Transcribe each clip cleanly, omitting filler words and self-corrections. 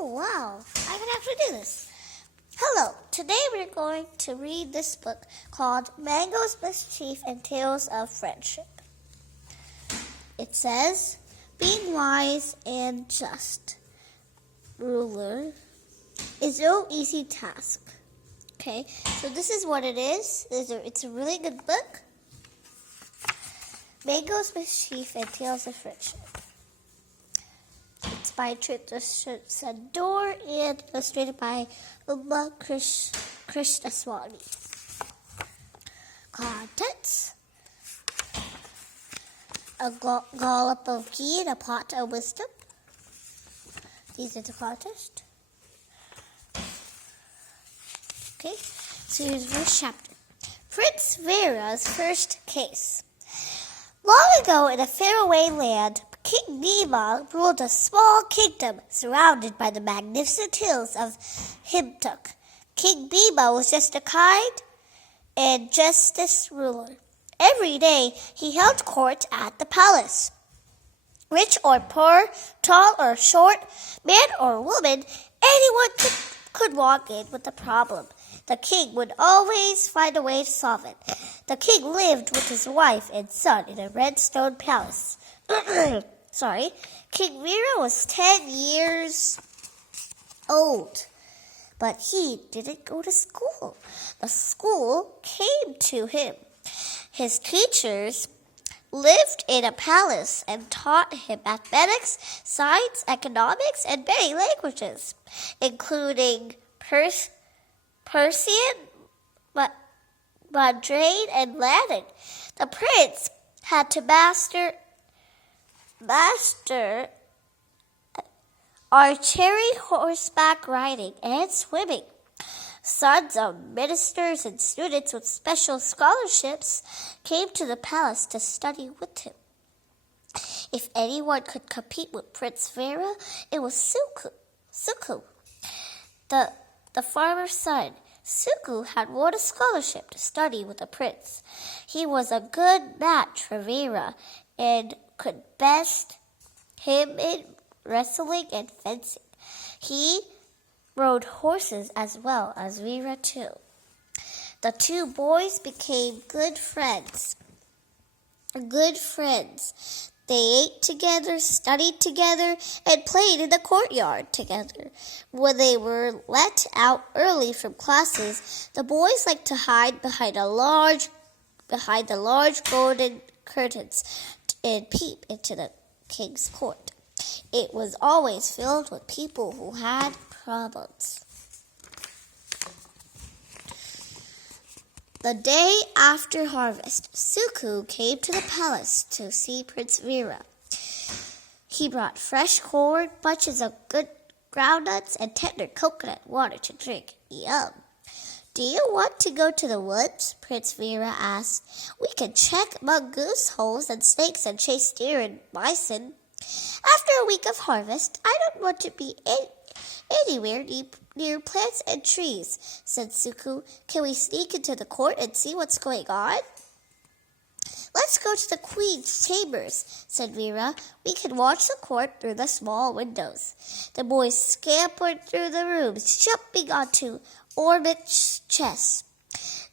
Oh, wow. I can actually do this. Hello. Today we're going to read this book called Mango's Mischief and Tales of Friendship. It says, being wise and just, ruler, is no easy task. Okay, so this is what it is. It's a really good book. Mango's Mischief and Tales of Friendship. It's by Trita Sandor and illustrated by Uma Krishnaswamy. Contents: a dollop of ghee and a pot of wisdom. These are the contents. Okay, so here's the first chapter. Prince Vera's first case. Long ago in a faraway land, King Nima ruled a small kingdom surrounded by the magnificent hills of Himtuk. King Nima was just a kind and justice ruler. Every day he held court at the palace. Rich or poor, tall or short, man or woman, anyone could walk in with a problem. The king would always find a way to solve it. The king lived with his wife and son in a red stone palace. King Vera was 10 years old, but he didn't go to school. The school came to him. His teachers lived in a palace and taught him mathematics, science, economics, and many languages, including Persian, Mandarin, and Latin. The prince had to master archery, horseback riding, and swimming. Sons of ministers and students with special scholarships came to the palace to study with him. If anyone could compete with Prince Vera, it was Suku, the farmer's son. Suku had won a scholarship to study with the prince. He was a good match for Vera and could best him in wrestling and fencing. He rode horses as well as Vera too. The two boys became good friends. They ate together, studied together, and played in the courtyard together. When they were let out early from classes, the boys liked to hide behind the large golden curtains and peep into the king's court. It was always filled with people who had problems. The day after harvest, Suku came to the palace to see Prince Vera. He brought fresh corn, bunches of good groundnuts, and tender coconut water to drink. Yum! Do you want to go to the woods? Prince Vera asked. We can check mongoose holes and snakes and chase deer and bison. After a week of harvest, I don't want to be anywhere near plants and trees, said Suku. Can we sneak into the court and see what's going on? Let's go to the queen's chambers, said Vera. We can watch the court through the small windows. The boys scampered through the rooms, jumping onto Orbit's chest.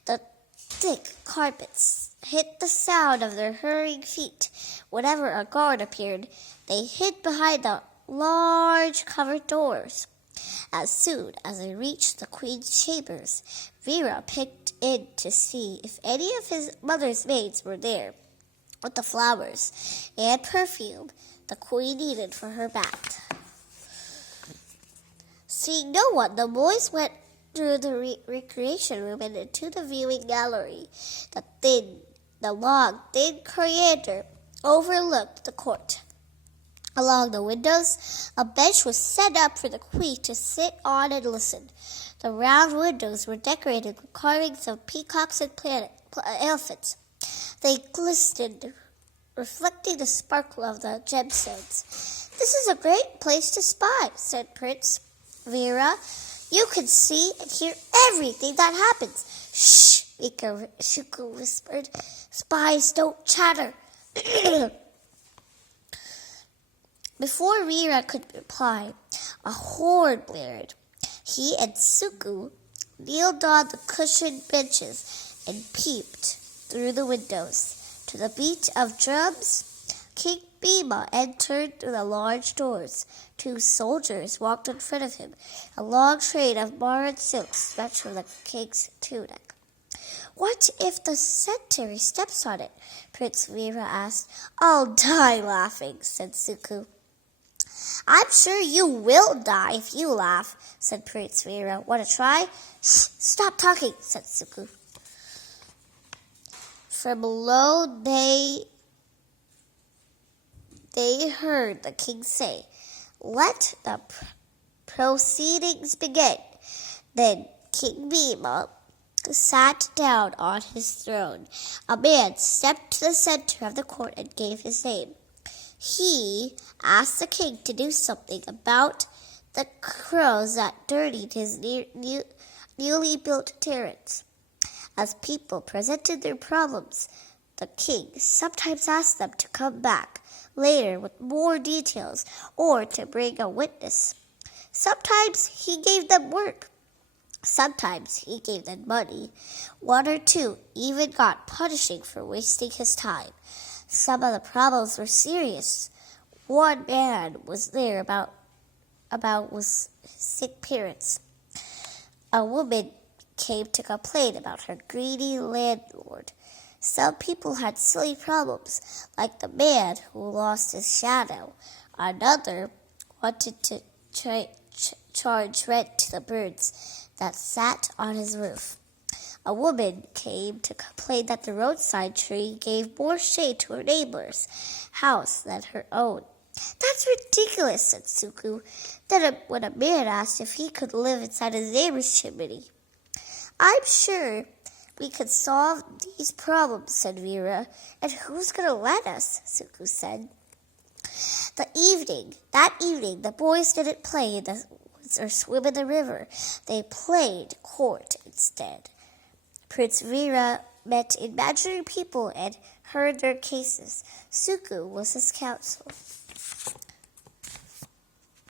The thick carpets hid the sound of their hurrying feet. Whenever a guard appeared, they hid behind the large covered doors. As soon as they reached the queen's chambers, Vera peeked in to see if any of his mother's maids were there with the flowers and perfume the queen needed for her bath. Seeing no one, the boys went through the recreation room and into the viewing gallery. The long, thin corridor overlooked the court. Along the windows, a bench was set up for the queen to sit on and listen. The round windows were decorated with carvings of peacocks and elephants. They glistened, reflecting the sparkle of the gemstones. This is a great place to spy, said Prince Vera. You can see and hear everything that happens. Shh, Suku whispered. Spies don't chatter. Before Rira could reply, a horn blared. He and Suku kneeled on the cushioned benches and peeped through the windows. To the beat of drums, King Bhima entered through the large doors. 2 soldiers walked in front of him. A long train of borrowed silks stretched from the king's tunic. "What if the secretary steps on it?" Prince Vira asked. "I'll die laughing," said Suku. "I'm sure you will die if you laugh," said Prince Vira. "Want to try?" "Shh, stop talking," said Suku. From below they heard the king say, "Let the proceedings begin." Then King Bhima sat down on his throne. A man stepped to the center of the court and gave his name. He asked the king to do something about the crows that dirtied his newly built terrace. As people presented their problems, the king sometimes asked them to come back later with more details or to bring a witness. Sometimes he gave them work. Sometimes he gave them money. 1 or 2 even got punishing for wasting his time. Some of the problems were serious. One man was there about was sick parents. A woman came to complain about her greedy landlord. Some people had silly problems, like the man who lost his shadow. Another wanted to charge rent to the birds that sat on his roof. A woman came to complain that the roadside tree gave more shade to her neighbor's house than her own. "That's ridiculous," said Suku. Then when a man asked if he could live inside his neighbor's chimney. "I'm sure we could solve these problems," said Vera. "And who's going to let us?" Suku said. That evening, the boys didn't play in the woods or swim in the river. They played court instead. Prince Vera met imaginary people and heard their cases. Suku was his counsel.